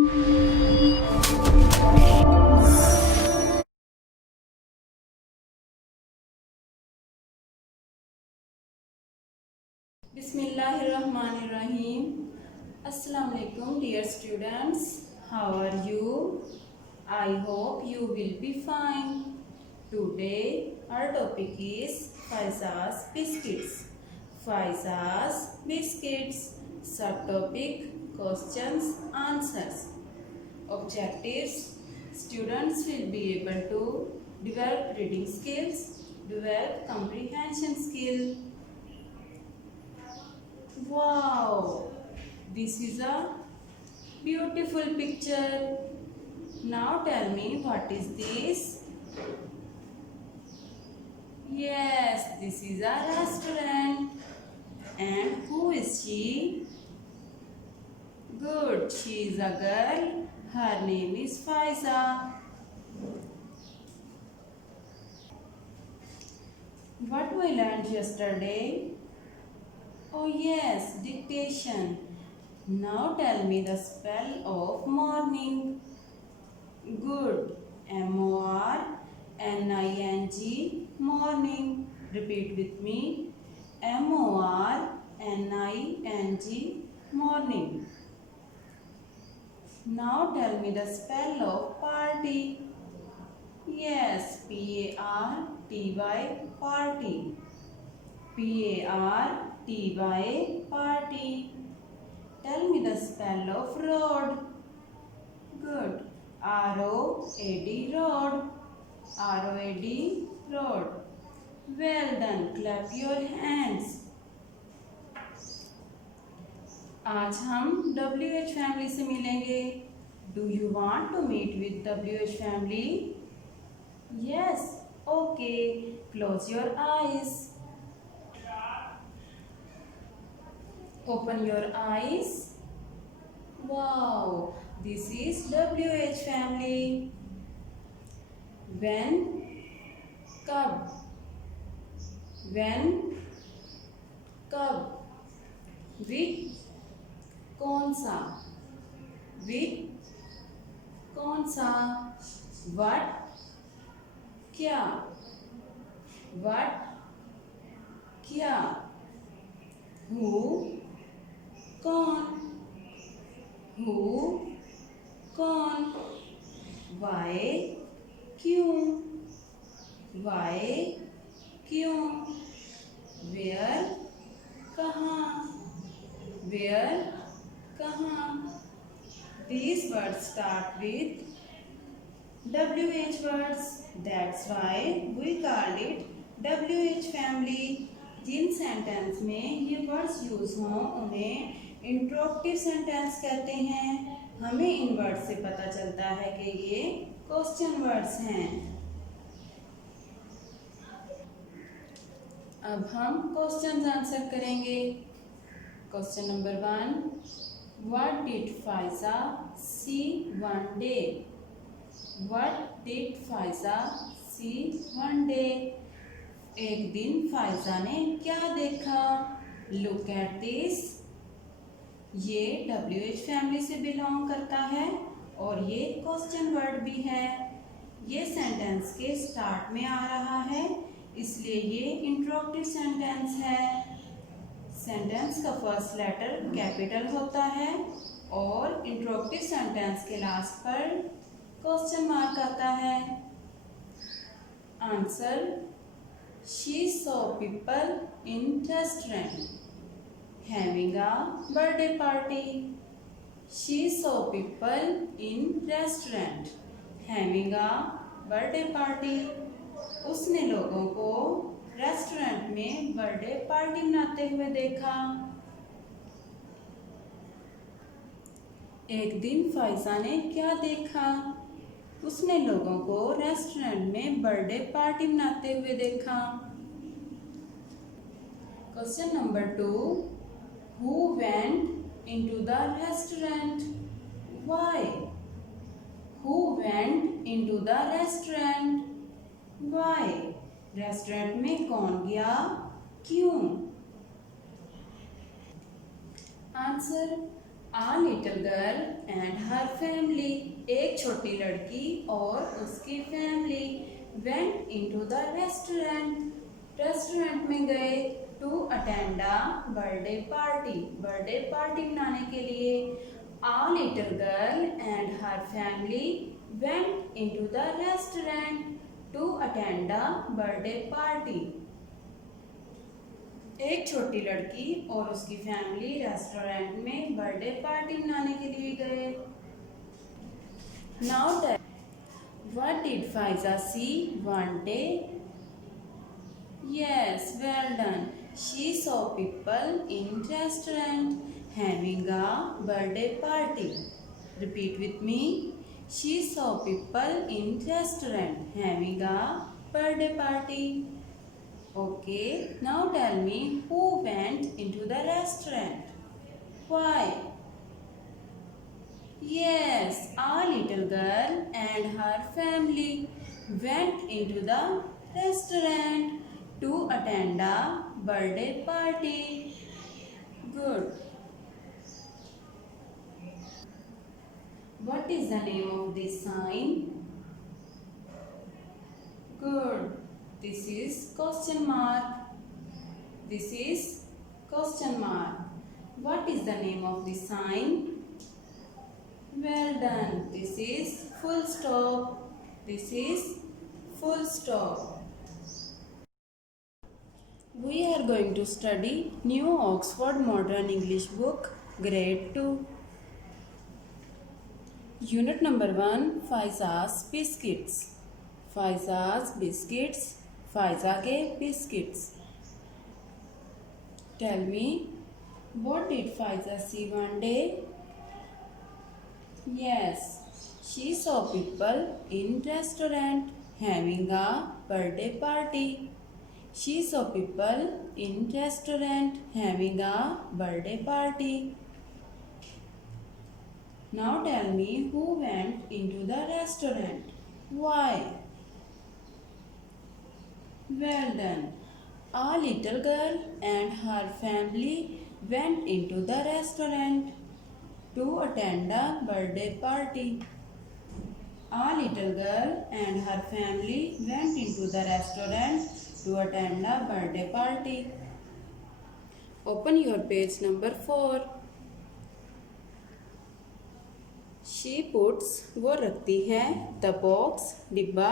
Bismillahirrahmanirrahim. Assalamu alaikum dear students. How are you? I hope you will be fine. Today our topic is Faiza's Biscuits. Faiza's Biscuits. Subtopic questions answers. Objectives: students will be able to develop reading skills, develop comprehension skill. Wow, this is a beautiful picture. Now tell me, what is this? Yes, this is a restaurant. And who is she? Good, she is a girl. Her name is Faiza. What we learned yesterday? Oh yes, dictation. Now tell me the spell of morning. Good. M-O-R-N-I-N-G, morning. Repeat with me. M-O-R-N-I-N-G, morning. Now tell me the spell of party. Yes, P-A-R-T-Y, party. P-A-R-T-Y, party. Tell me the spell of road. Good. R-O-A-D, road. R-O-A-D, road. Well done. Clap your hands. आज हम WH family से मिलेंगे. Do you want to meet with WH family? Yes. Okay. Close your eyes. Open your eyes. Wow. This is WH family. When, कब. When, कब. Which, कौन सा. Which, कौन सा. What, क्या. What, क्या. Who, कौन. Who, कौन. Why, क्यों. Why, क्यों. Where, कहाँ. Where, कहाँ. These words start with WH words. That's why we called it WH family. जिन सेंटेंस में ये वर्ड्स यूज हों उन्हें इंट्रोगेटिव सेंटेंस कहते हैं. हमें इन वर्ड्स से पता चलता है कि ये क्वेश्चन वर्ड्स हैं. अब हम क्वेश्चन आंसर करेंगे. Question number 1. What did Faiza see one day? What did Faiza see one day? एक दिन फाइजा ने क्या देखा? Look at this. ये WH फैमिली से बिलोंग करता है और ये क्वेश्चन वर्ड भी है. ये सेंटेंस के स्टार्ट में आ रहा है, इसलिए ये इंट्रोगेटिव सेंटेंस है. सेंटेंस का फर्स्ट लेटर कैपिटल होता है और इंट्रोगेटिव सेंटेंस के लास्ट पर क्वेश्चन मार्क आता है. Answer: She saw people in restaurant having a birthday party. She saw people in restaurant having a birthday party. उसने लोगों को रेस्टोरेंट में बर्थडे पार्टी मनाते हुए देखा. एक दिन फाइजा ने क्या देखा? उसने लोगों को रेस्टोरेंट में बर्थडे पार्टी मनाते हुए देखा. Question number 2. Who went into the restaurant? Why? Who went into the restaurant? Why? Restaurant में कौन गया? क्यों? Answer: A little girl and her family. एक छोटी लड़की और उसकी family went into the restaurant. Restaurant में गए to attend a birthday party. Birthday party मनाने के लिए. A little girl and her family went into the restaurant to attend a birthday party. एक छोटी लड़की और उसकी फैमिली रेस्टोरेंट में बर्थडे पार्टी मनाने के लिए गए. Now tell what did Faiza see one day. Yes, well done. She saw people in restaurant having a birthday party. Repeat with me. She saw people in restaurant having a birthday party. Okay, now tell me who went into the restaurant? Why? Yes, a little girl and her family went into the restaurant to attend a birthday party. Good. What is the name of this sign? Good. This is question mark. This is question mark. What is the name of the sign? Well done. This is full stop. This is full stop. We are going to study New Oxford Modern English book, Grade 2. Unit number 1, Faiza's Biscuits. Faiza's Biscuits. Faiza के biscuits. Tell me what did Faiza see one day. Yes, she saw people in restaurant having a birthday party. She saw people in restaurant having a birthday party. Now tell me who went into the restaurant. Why? Well done. A little girl and her family went into the restaurant to attend a birthday party. A little girl and her family went into the restaurant to attend a birthday party. Open your page number 4. She puts, वो रखती है, the box, डिब्बा,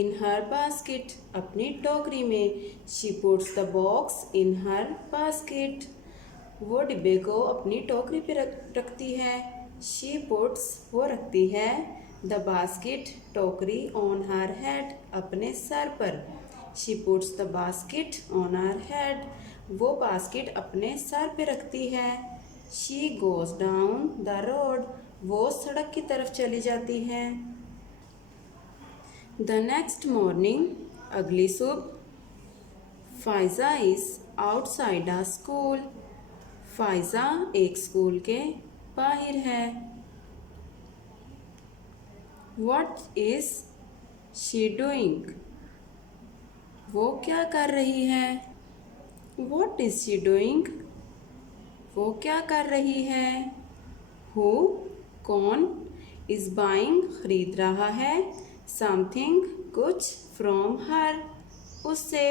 in her basket, अपनी टोकरी में. She puts the box in her basket. वो डिब्बे को अपनी टोकरी पे रखती है. She puts, वो रखती है, the basket, टोकरी, on her head, अपने सर पर. She puts the basket on her head. वो बास्केट अपने सर पे रखती है. She goes down the road. वो सड़क की तरफ चली जाती है. The next morning, अगली सुबह, Pfizer is outside a school. Pfizer एक स्कूल के बाहर है. What is she doing? वो क्या कर रही है. What is she doing? वो क्या कर रही है. Who, कौन, is buying, खरीद रहा है, something, कुछ, from her, उससे.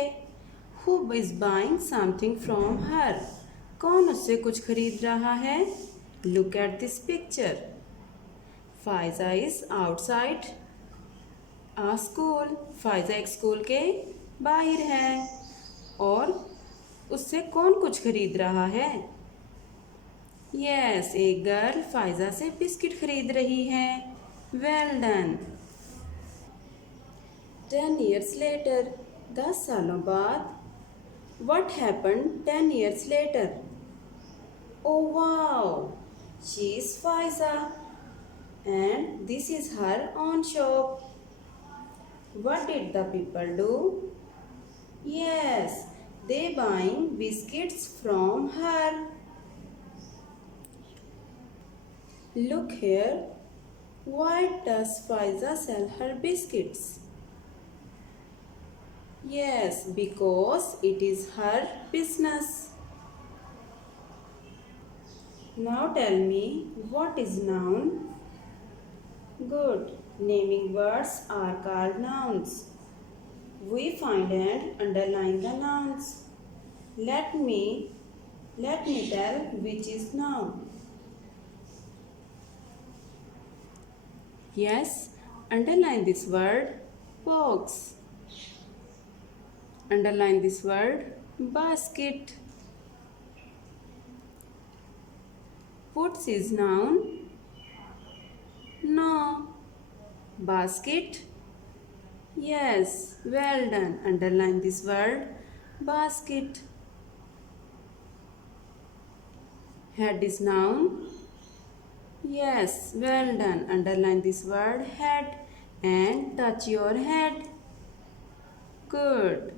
Who is buying something from her? कौन उससे कुछ खरीद रहा है. Look at this picture. Faiza is outside a school. Pfizer एक स्कूल के बाहर है और उससे कौन कुछ खरीद रहा है. Yes, एक गर्ल फाइजा से बिस्किट खरीद रही है. Well done. 10 years later, 10 सालों बाद. What happened 10 years later? Oh wow, she is Faiza and this is her own shop. What did the people do? Yes, they buying biscuits from her. Look here, why does Faiza sell her biscuits? Yes, because it is her business. Now tell me, what is noun? Good. Naming words are called nouns. We find and underline the nouns. Let me tell which is noun. Yes, underline this word box. Underline this word basket. Puts is noun. No. Basket. Yes, well done. Underline this word basket. Head is noun. Yes, well done. Underline this word head and touch your head. Good.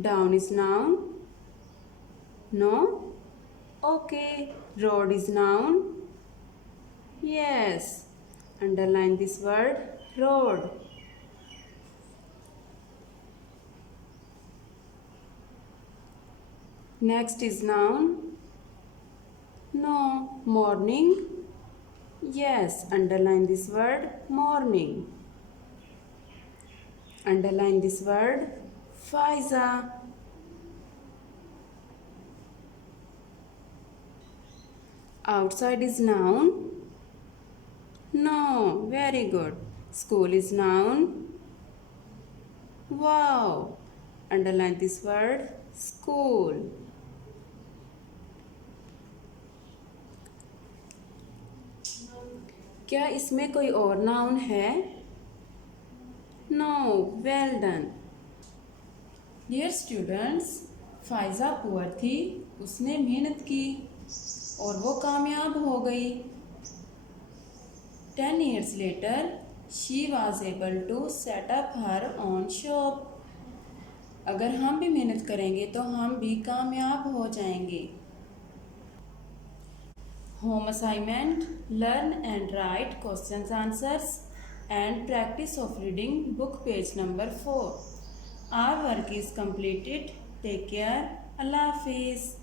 Down is noun. No? Okay. Road is noun. Yes. Underline this word road. Next is noun. No. Morning. Yes. Underline this word morning. Underline this word Faiza. Outside is noun. No. Very good. School is noun. Wow. Underline this word school. क्या इसमें कोई और noun है? No. Well done. Dear students, Faiza poor थी, उसने मेहनत की और वो कामयाब हो गई. 10 years later, she was able to set up her own shop. अगर हम भी मेहनत करेंगे तो हम भी कामयाब हो जाएंगे. Home assignment: learn and write questions answers and practice of reading book page number 4. Our work is completed. Take care. Allah Hafiz.